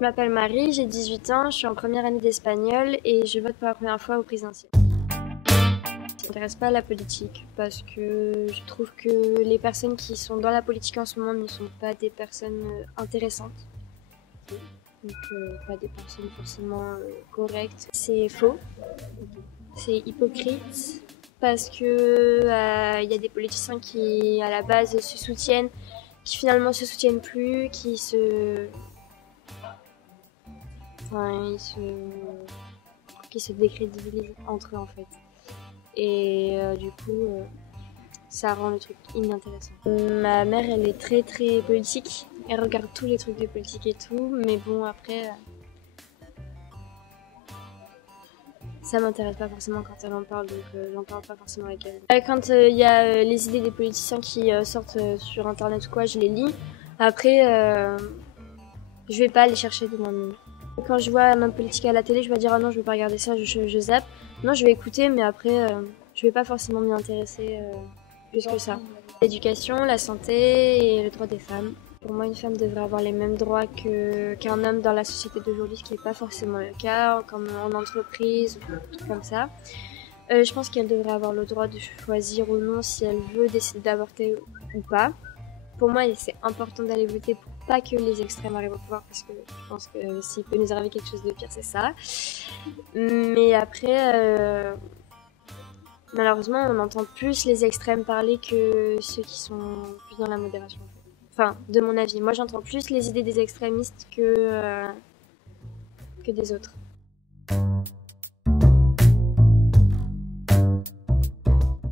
Je m'appelle Marie, j'ai 18 ans, je suis en première année d'espagnol et je vote pour la première fois au présidentiel. Je ne m'intéresse pas à la politique parce que je trouve que les personnes qui sont dans la politique en ce moment ne sont pas des personnes intéressantes. Donc pas des personnes forcément correctes. C'est faux, c'est hypocrite parce que y a des politiciens qui à la base se soutiennent, qui finalement se soutiennent plus, qui se décrédibilisent entre eux en fait. Et du coup, ça rend le truc inintéressant. Ma mère, elle est très très politique. Elle regarde tous les trucs de politique et tout, mais bon après, ça m'intéresse pas forcément quand elle en parle, donc j'en parle pas forcément avec elle. Quand il y a les idées des politiciens qui sortent sur internet ou quoi, je les lis. Après, je vais pas aller chercher de moi-même. Quand je vois un homme politique à la télé, je vais dire ah non, je vais pas regarder ça, je zappe. Non, je vais écouter, mais après, je vais pas forcément m'y intéresser plus que ça. L'éducation, la santé et le droit des femmes. Pour moi, une femme devrait avoir les mêmes droits qu'un homme dans la société d'aujourd'hui, ce qui n'est pas forcément le cas, comme en entreprise ou des trucs comme ça. Je pense qu'elle devrait avoir le droit de choisir ou non si elle veut décider d'avorter ou pas. Pour moi, c'est important d'aller voter pour pas que les extrêmes arrivent au pouvoir, parce que je pense que s'il peut nous arriver quelque chose de pire, c'est ça. Mais après, malheureusement, on entend plus les extrêmes parler que ceux qui sont plus dans la modération. Enfin, de mon avis. Moi, j'entends plus les idées des extrémistes que des autres.